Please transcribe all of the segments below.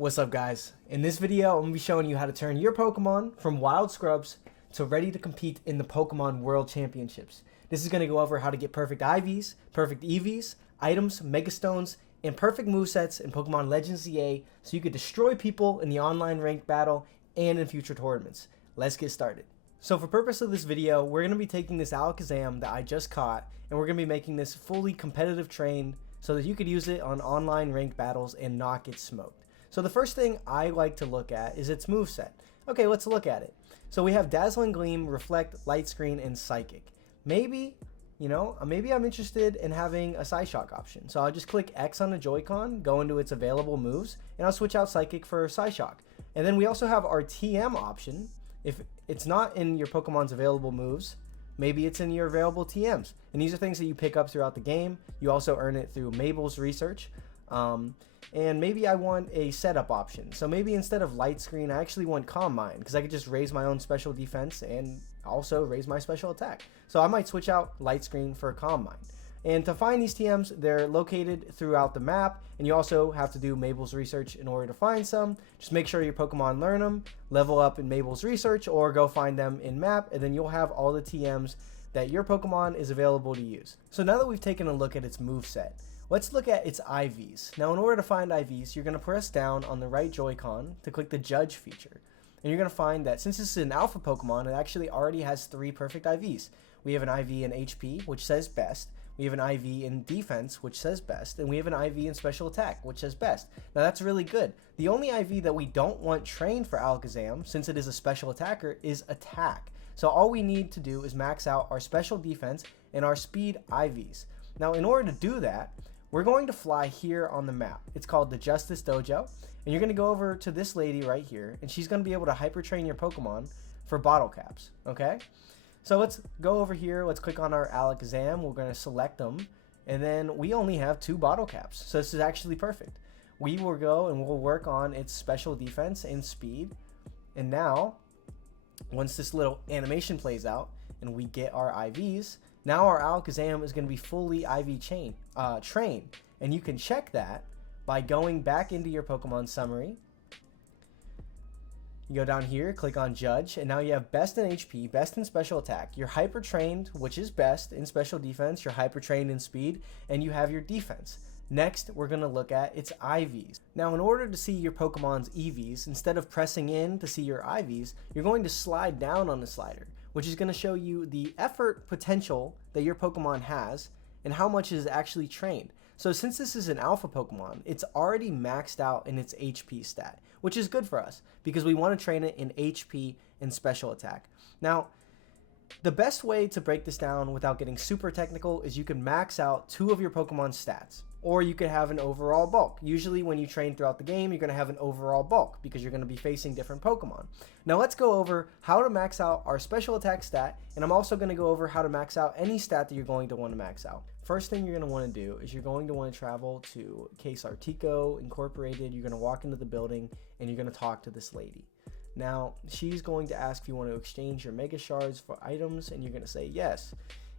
What's up, guys? In this video, I'm going to be showing you how to turn your Pokemon from wild scrubs to ready to compete in the Pokemon World Championships. This is going to go over how to get perfect IVs, perfect EVs, items, Megastones, and perfect movesets in Pokemon Legends ZA so you could destroy people in the online ranked battle and in future tournaments. Let's get started. So for purpose of this video, we're going to be taking this alakazam that I just caught, and we're going to be making this fully competitive train so that you could use it on online ranked battles and not get smoked. So the first thing I like to look at is its moveset. Okay, let's look at it. So we have Dazzling Gleam, Reflect, Light Screen, and Psychic. Maybe I'm interested in having a Psyshock option. So I'll just click X on the Joy-Con, go into its available moves, and I'll switch out Psychic for Psyshock. And then we also have our TM option. If it's not in your Pokemon's available moves, maybe it's in your available TMs. And these are things that you pick up throughout the game. You also earn it through Mabel's research. And maybe I want a setup option. So maybe instead of Light Screen, I actually want Calm Mind, because I could just raise my own special defense and also raise my special attack. So I might switch out Light Screen for Calm Mind. And to find these TMs, they're located throughout the map, and you also have to do Mabel's research in order to find some. Just make sure your Pokemon learn them, level up in Mabel's research, or go find them in map, and then you'll have all the TMs that your Pokemon is available to use. So now that we've taken a look at its moveset, let's look at its IVs. Now, in order to find IVs, you're going to press down on the right Joy-Con to click the Judge feature. And you're going to find that since this is an alpha Pokemon, it actually already has 3 perfect IVs. We have an IV in HP, which says best. We have an IV in defense, which says best. And we have an IV in special attack, which says best. Now, that's really good. The only IV that we don't want trained for Alakazam, since it is a special attacker, is attack. So all we need to do is max out our special defense and our speed IVs. Now, in order to do that, we're going to fly here on the map. It's called the Justice Dojo, and you're going to go over to this lady right here, and she's going to be able to hyper train your Pokemon for bottle caps, okay? So let's go over here, let's click on our Alakazam, we're going to select them, and then we only have 2 bottle caps, so this is actually perfect. We will go and we'll work on its special defense and speed, and now, once this little animation plays out, and we get our IVs, now our Alakazam is going to be fully IV trained, and you can check that by going back into your Pokemon summary. You go down here, click on Judge, and now you have best in HP, best in special attack. You're hyper trained, which is best in special defense. You're hyper trained in speed, and you have your defense. Next, we're going to look at its IVs. Now, in order to see your Pokemon's EVs, instead of pressing in to see your IVs, you're going to slide down on the slider, which is going to show you the effort potential that your Pokemon has and how much is actually trained. So since this is an alpha Pokemon, it's already maxed out in its HP stat, which is good for us because we want to train it in HP and special attack. Now, the best way to break this down without getting super technical is you can max out 2 of your Pokemon's stats, or you could have an overall bulk. Usually when you train throughout the game, you're going to have an overall bulk because you're going to be facing different Pokemon. Now let's go over how to max out our special attack stat, and I'm also going to go over how to max out any stat that you're going to want to max out. First thing you're going to want to do is you're going to want to travel to Case Artico Incorporated. You're going to walk into the building and you're going to talk to this lady. Now, she's going to ask if you want to exchange your Mega Shards for items, and you're going to say yes.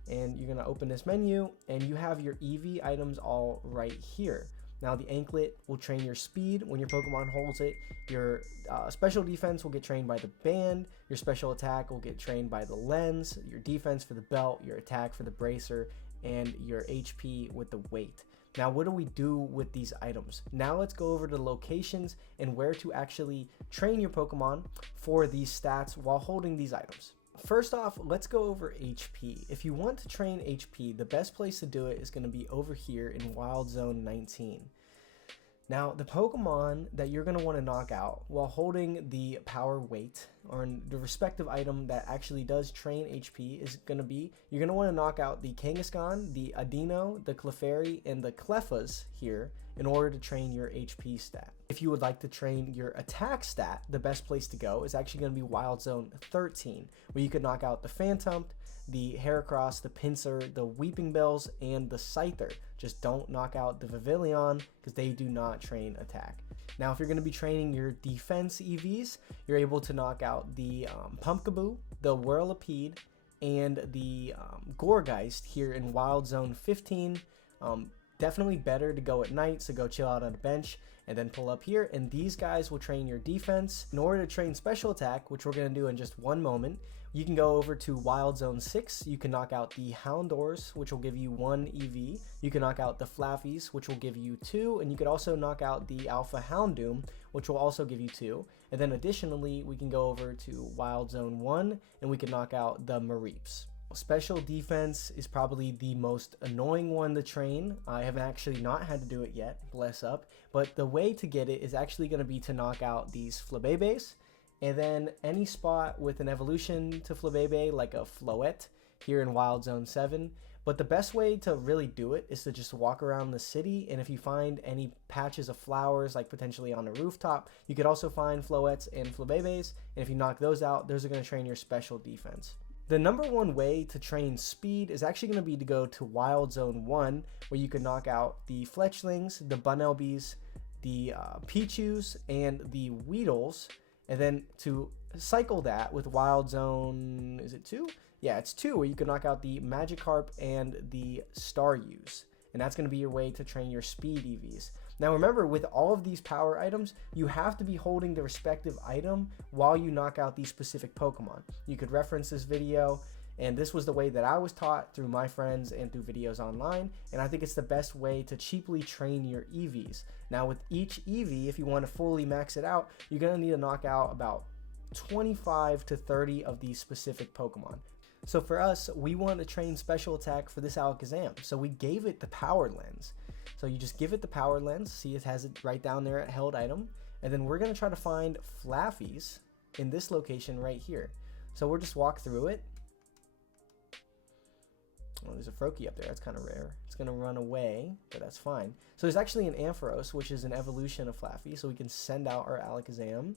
And you're going to open this menu, and you have your EV items all right here. Now, the Anklet will train your speed when your Pokemon holds it. Your special defense will get trained by the band. Your special attack will get trained by the lens. Your defense for the belt, your attack for the bracer, and your HP with the weight. Now, what do we do with these items? Now let's go over to the locations and where to actually train your Pokemon for these stats while holding these items. First off, let's go over HP. If you want to train HP, the best place to do it is going to be over here in Wild Zone 19. Now, the Pokemon that you're going to want to knock out while holding the power weight or the respective item that actually does train HP is going to be, you're going to want to knock out the Kangaskhan, the Adino, the Clefairy, and the Clefas here in order to train your HP stat. If you would like to train your attack stat, the best place to go is actually going to be Wild Zone 13, where you could knock out the Phantump, the Heracross, the Pinsir, the Weeping Bells, and the Scyther. Just don't knock out the Vivillon because they do not train attack. Now, if you're going to be training your defense EVs, you're able to knock out the Pumpkaboo, the Whirlipede, and the Gourgeist here in Wild Zone 15. Definitely better to go at night, so go chill out on a bench and then pull up here, and these guys will train your defense. In order to train special attack, which we're going to do in just one moment, you can go over to Wild Zone 6. You can knock out the Houndors, which will give you 1 EV. You can knock out the Flaffies, which will give you 2, and you could also knock out the Alpha Houndoom, which will also give you 2. And then additionally, we can go over to Wild Zone 1, and we can knock out the Mareeps. Special defense is probably the most annoying one to train. I have actually not had to do it yet, bless up, but the way to get it is actually going to be to knock out these Flabébés, and then any spot with an evolution to Flabébé, like a Floette here in Wild Zone 7. But the best way to really do it is to just walk around the city, and if you find any patches of flowers, like potentially on a rooftop, you could also find Floettes and Flabébés, and if you knock those out, those are going to train your special defense. The number one way to train speed is actually going to be to go to Wild Zone 1, where you can knock out the Fletchlings, the Bunnelbys, the Pichus, and the Weedles, and then to cycle that with Wild Zone, is it 2? Yeah, it's 2, where you can knock out the Magikarp and the Staryus, and that's going to be your way to train your speed EVs. Now remember, with all of these power items, you have to be holding the respective item while you knock out these specific Pokemon. You could reference this video, and this was the way that I was taught through my friends and through videos online, and I think it's the best way to cheaply train your EVs. Now with each EV, if you want to fully max it out, you're going to need to knock out about 25 to 30 of these specific Pokemon. So for us, we want to train special attack for this Alakazam, so we gave it the Power Lens. So you just give it the Power Lens, see it has it right down there at held item, and then we're going to try to find Flaffies in this location right here. So we'll just walk through it. Oh, there's a Froakie up there, that's kind of rare. It's going to run away, but that's fine. So there's actually an Ampharos, which is an evolution of Flaffy, so we can send out our Alakazam.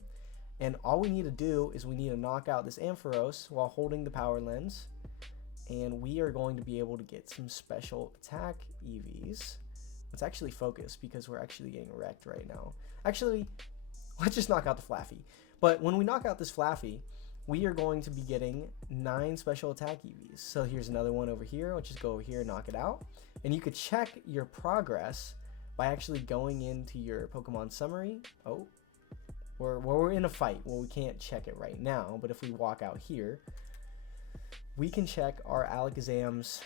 And all we need to do is we need to knock out this Ampharos while holding the Power Lens, and we are going to be able to get some special attack EVs. Let's actually focus because we're actually getting wrecked right now. Actually, let's just knock out the Flaffy. But when we knock out this Flaffy, we are going to be getting 9 special attack EVs. So here's another one over here. Let's just go over here and knock it out. And you could check your progress by actually going into your Pokemon summary. Oh, we're in a fight. Well, we can't check it right now, but if we walk out here, we can check our Alakazam's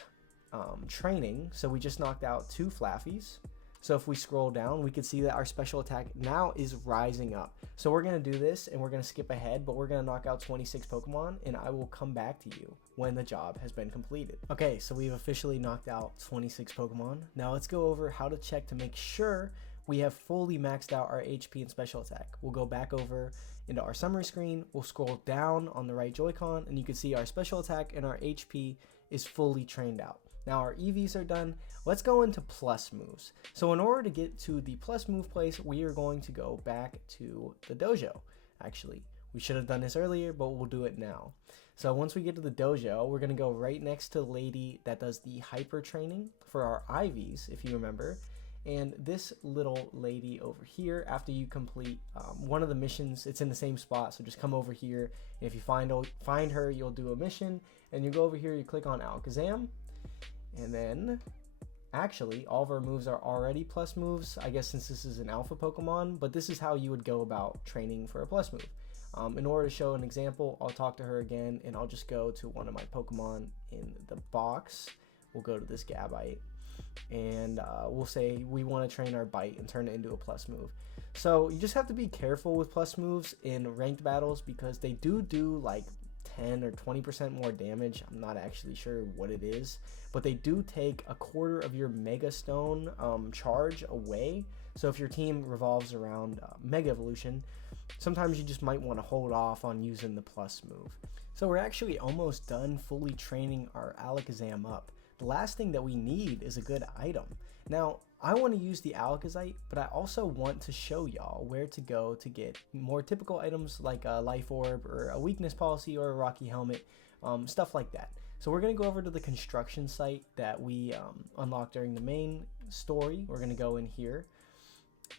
training. So we just knocked out 2 Flaffies. So if we scroll down, we can see that our special attack now is rising up. So we're going to do this, and we're going to skip ahead, but we're going to knock out 26 Pokemon, and I will come back to you when the job has been completed. Okay, so we've officially knocked out 26 Pokemon. Now let's go over how to check to make sure we have fully maxed out our HP and special attack. We'll go back over into our summary screen. We'll scroll down on the right Joy-Con, and you can see our special attack and our HP is fully trained out. Now our EVs are done. Let's go into plus moves. So in order to get to the plus move place, we are going to go back to the dojo. Actually, we should have done this earlier, but we'll do it now. So once we get to the dojo, we're going to go right next to the lady that does the hyper training for our IVs, if you remember. And this little lady over here, after you complete one of the missions, it's in the same spot, so just come over here, and if you find her, you'll do a mission, and you go over here, you click on Alakazam, and then actually all of our moves are already plus moves, I guess, since this is an alpha Pokemon, but this is how you would go about training for a plus move. In order to show an example, I'll talk to her again, and I'll just go to one of my Pokemon in the box. We'll go to this Gabite, and we'll say we want to train our Bite and turn it into a plus move. So you just have to be careful with plus moves in ranked battles because they do like 10 or 20% more damage. I'm not actually sure what it is, but they do take a quarter of your Mega Stone charge away. So if your team revolves around Mega Evolution, sometimes you just might want to hold off on using the plus move. So we're actually almost done fully training our Alakazam up. The last thing that we need is a good item. Now, I want to use the Alakazite, but I also want to show y'all where to go to get more typical items like a Life Orb or a Weakness Policy or a Rocky Helmet, stuff like that. So we're going to go over to the construction site that we unlocked during the main story. We're going to go in here.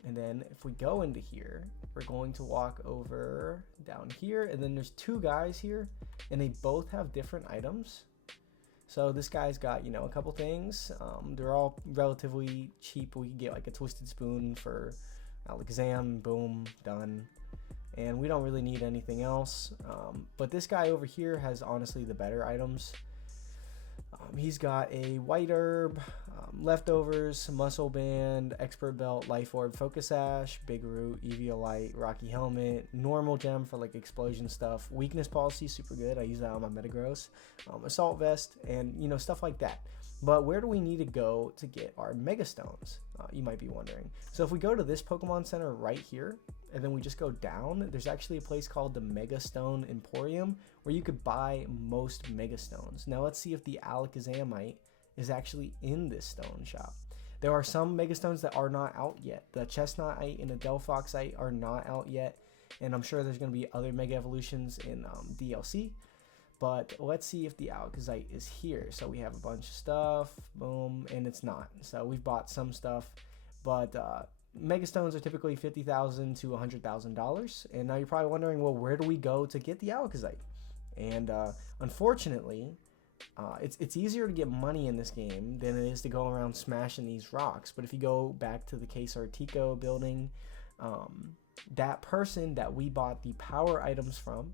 And then if we go into here, we're going to walk over down here. And then there's 2 guys here, and they both have different items. So this guy's got, a couple things. They're all relatively cheap. We can get like a Twisted Spoon for Alakazam, boom, done. And we don't really need anything else. But this guy over here has honestly the better items. He's got a white herb, leftovers, muscle band, expert belt, life orb, focus ash, big root, eviolite, rocky helmet, normal gem for like explosion stuff, weakness policy, super good. I use that on my metagross, assault vest, and stuff like that. But where do we need to go to get our mega stones? You might be wondering. So if we go to this Pokemon Center right here, and then we just go down, there's actually a place called the Mega Stone Emporium where you could buy most Mega Stones. Now let's see if the Alakazamite is actually in this stone shop. There are some Mega Stones that are not out yet. The Chestnutite and the Delphoxite are not out yet, and I'm sure there's going to be other Mega Evolutions in DLC. But let's see if the Alakazite is here. So we have a bunch of stuff, boom, and it's not. So we've bought some stuff, but Mega Stones are typically $50,000 to $100,000. And now you're probably wondering, well, where do we go to get the Alakazite? And unfortunately, it's easier to get money in this game than it is to go around smashing these rocks. But if you go back to the Case Artico building, that person that we bought the power items from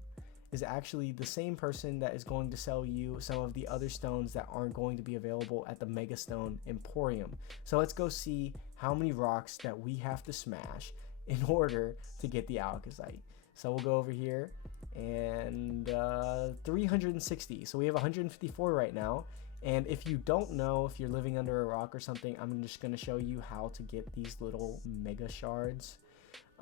is actually the same person that is going to sell you some of the other stones that aren't going to be available at the Mega Stone Emporium. So let's go see how many rocks that we have to smash in order to get the Alakazite. So we'll go over here and 360. So we have 154 right now. And if you don't know, if you're living under a rock or something, I'm just going to show you how to get these little mega shards.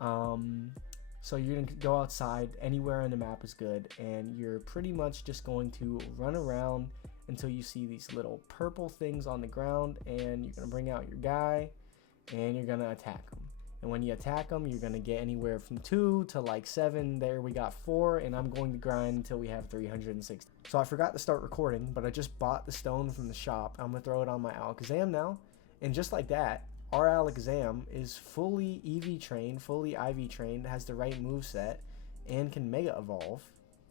So you're going to go outside, anywhere on the map is good, and you're pretty much just going to run around until you see these little purple things on the ground, and you're going to bring out your guy, and you're going to attack them. And when you attack them, you're going to get anywhere from 2 to like 7. There we got 4, and I'm going to grind until we have 360. So I forgot to start recording, but I just bought the stone from the shop. I'm going to throw it on my Alakazam now, and just like that, our Alakazam is fully EV trained, fully IV trained, has the right moveset, and can Mega Evolve,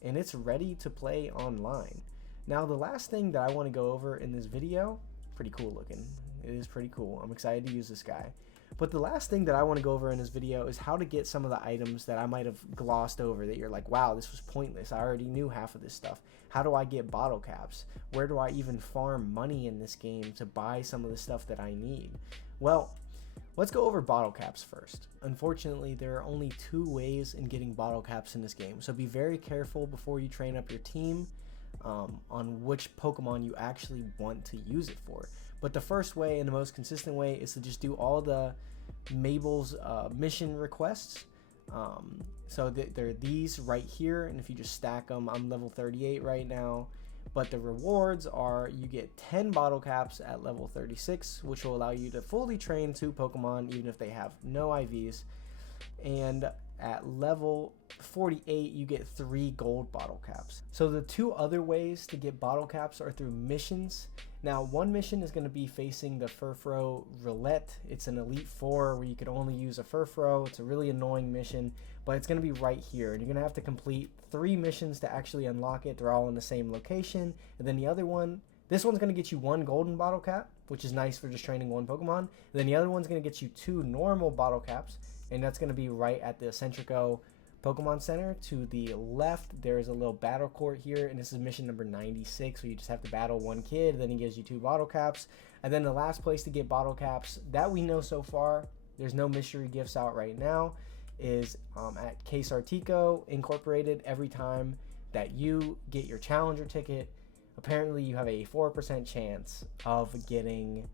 and it's ready to play online. Now the last thing that I want to go over in this video, pretty cool looking, it is pretty cool, I'm excited to use this guy. But the last thing that I want to go over in this video is how to get some of the items that I might have glossed over, that you're like, wow, this was pointless, I already knew half of this stuff. How do I get bottle caps? Where do I even farm money in this game to buy some of the stuff that I need? Well, let's go over bottle caps first. Unfortunately, there are only 2 ways in getting bottle caps in this game, so be very careful before you train up your team on which Pokemon you actually want to use it for. But the first way and the most consistent way is to just do all the Mabel's mission requests. So there are these right here, and if you just stack them, I'm level 38 right now. But the rewards are you get 10 bottle caps at level 36, which will allow you to fully train 2 Pokemon even if they have no IVs. And at level 48, you get 3 gold bottle caps. So the 2 other ways to get bottle caps are through missions. Now, one mission is going to be facing the Furfrou Roulette. It's an Elite 4 where you could only use a Furfrou. It's a really annoying mission, but it's going to be right here. And you're going to have to complete 3 missions to actually unlock it. They're all in the same location. And then the other one, this one's going to get you 1 golden bottle cap, which is nice for just training 1 Pokemon. And then the other one's going to get you 2 normal bottle caps, and that's going to be right at the Centrico Pokemon Center. To the left, there's a little battle court here, and this is mission number 96, where you just have to battle 1 kid, then he gives you 2 bottle caps. And then the last place to get bottle caps that we know so far, there's no mystery gifts out right now, is at Case Artico Incorporated. Every time that you get your challenger ticket, apparently you have a 4% chance of getting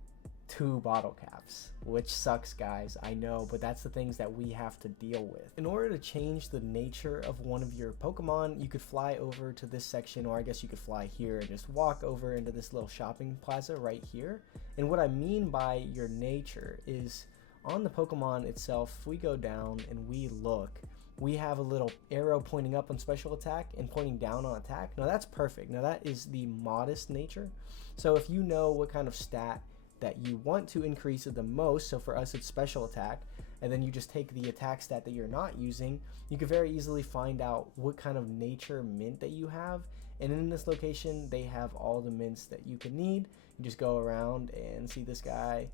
2 bottle caps, which sucks, guys, I know, but that's the things that we have to deal with. In order to change the nature of one of your Pokemon, you could fly over to this section, or I guess you could fly here and just walk over into this little shopping plaza right here. And what I mean by your nature is on the Pokemon itself, if we go down and we look, we have a little arrow pointing up on special attack and pointing down on attack. Now that's perfect. Now that is the modest nature. So if you know what kind of stat that you want to increase it the most, so for us it's special attack, and then you just take the attack stat that you're not using, you can very easily find out what kind of nature mint that you have. And in this location, they have all the mints that you can need. You just go around and see this guy,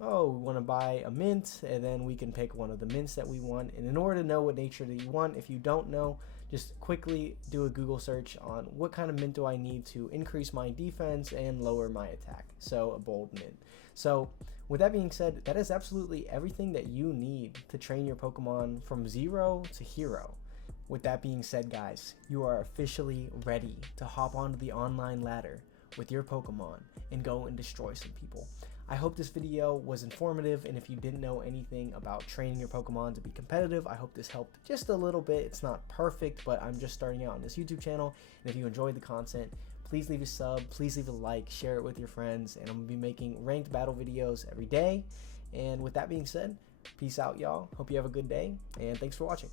oh, we want to buy a mint, and then we can pick one of the mints that we want. And in order to know what nature that you want, if you don't know, just quickly do a Google search on what kind of mint do I need to increase my defense and lower my attack. So a bold mint. So with that being said, that is absolutely everything that you need to train your Pokemon from 0 to hero. With that being said, guys, you are officially ready to hop onto the online ladder with your Pokemon and go and destroy some people. I hope this video was informative, and if you didn't know anything about training your Pokemon to be competitive, I hope this helped just a little bit. It's not perfect, but I'm just starting out on this YouTube channel, and if you enjoyed the content, please leave a sub, please leave a like, share it with your friends, and I'm going to be making ranked battle videos every day. And with that being said, peace out, y'all. Hope you have a good day, and thanks for watching.